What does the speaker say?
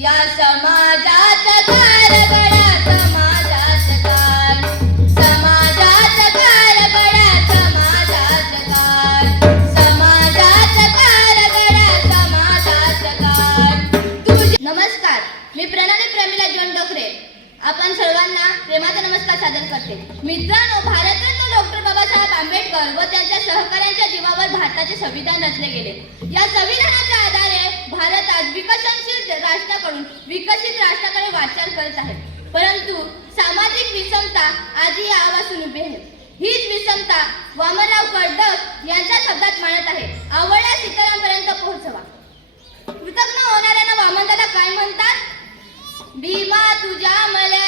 या समाजात कारबडा समाजात कार समाजात कारबडा समाजात कार समाजात कारबडा समाजात कार नमस्कार मी प्रणाली प्रमिला जॉन डोकरे. आपण सर्वांना प्रेमाचा नमस्कार सादर करते. मित्रांनो भारतरत्न डॉक्टर बाबासाहेब आंबेडकर व त्यांच्या सहकाऱ्यांच्या जीवावर भारताचे संविधान रचले गेले. या संविधानाच्या आधारे भारत आज विकसनशील राष्ट्राकडून विकसित राष्ट्राकडे वाटचाल करत आहे. परंतु सामाजिक विषमता आजही आवासून उभी आहे. हीच विषमता वामनराव कडक यांच्या शब्दात मानत आहे आवडल्या सीतारामपर्यंत पोहोचवा. कृतज्ञ होणाऱ्यांना वामनदादा काय म्हणतात? भीमा तुझ्या मला